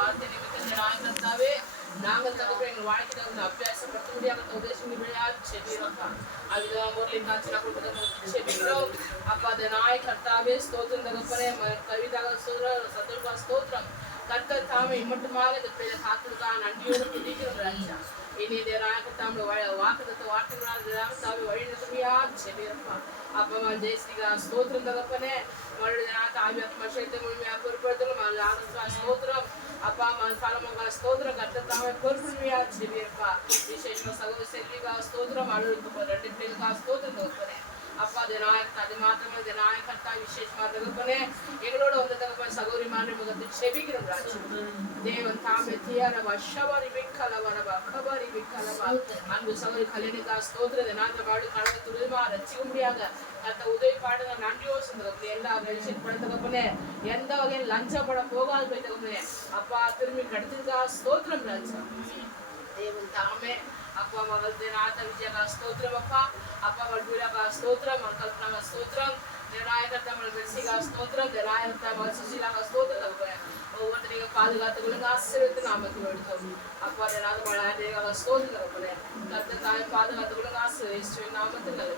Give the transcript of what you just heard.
வார்த்தை நிமித்தம் நாயகத்தாவே நாங்கள் தகப்ப எங்கள் வாழ்க்கையில வந்து அபியாசப்படுத்த முடியாத உதேசம் விளையாட்டு செபிக்கிறோம்ப்பா அதுதான் முரளி காட்சி கொடுத்து செபிக்கிறோம் அப்பா அந்த நாயகத்தாவே ஸ்தோத்திரம் தகப்பனே கவிதாக சொல்ற சந்தர்ப்பா ஸ்தோத்திரம் கர்த்தர் தாமே மட்டுமாக இந்த பிள்ளையை காத்திருக்கா நன்றியோடு துதிக்கிறோம் ராஜா இனி இந்த நாயகத்தாமே வாக்குதத்தை வாக்குறாங்க தாவே வழி நிறுத்தியா செபிக்கிறப்பா அப்பா ஜெயஸ்ரீகா ஸ்தோத்திரம் தகப்பனே மறுபடியும் தாவி ஆத்மசக்தி முழுமையாக பொறுப்படுத்தலும் ஸ்தோத்திரம் அப்பா மனசாலமாக ஸ்தோத்திரம் கர்த்தத்தாவே பொறுப்புமையா செபிக்கிறப்பா விசேஷமா சகோதர செல்விகா ஸ்தோத்திரம் அழுக்கு ரெண்டு பிள்ளைகளுக்கா ஸ்தோத்திரம் தகப்பனே அப்பா நாயகத்தை அது மாத்திரமே நாயகத்தா விசேஷமா தகப்பனே எங்களோட வந்து தகப்பன் சகோதரி மாதிரி முகத்தில் செபிக்கிறோம் ராஜா தேவன் தாமே தியாரவா ஷவரி விக்கலவரவா கபரி விக்கலவா அன்பு சகோதரி கல்யாணிக்கா ஸ்தோத்திர நாங்கள் வாடு கடவுள் துரிதமா ரசிக்க முடியாத அந்த உதவி பாடுங்க நன்றியோடு சொந்தகப்பனே எல்லா வெளிச்சம் படுத்தகப்பனே எந்த வகையில் லஞ்சப்பட போகாது போய் தகப்பனே அப்பா திரும்பி கிடைச்சிருக்கா ஸ்தோத்திரம் ராஜா தேவன் தாமே அப்பா மகள் நாத விஜயகா ஸ்தோத்திரம் அப்பா அப்பா வல்புரகா ஸ்தோத்திரம் கல்பனாக ஸ்தோத்திரம் நாயகத்தை மெர்சிகா ஸ்தோத்திரம் நாயகத்தை மகள் சுசீலாக ஸ்தோத்திரம் ஒவ்வொருத்தரையும் பாதுகாத்து கொள்ளுங்க ஆசீர்வதித்து நாமத்தில் எடுத்தோம் அப்பா நாத மழை ஸ்தோத்திரம் கர்த்தர் தாயை பாதுகாத்து கொள்ளுங்க ஆசீர்வதித்து நாமத்தில் நல்ல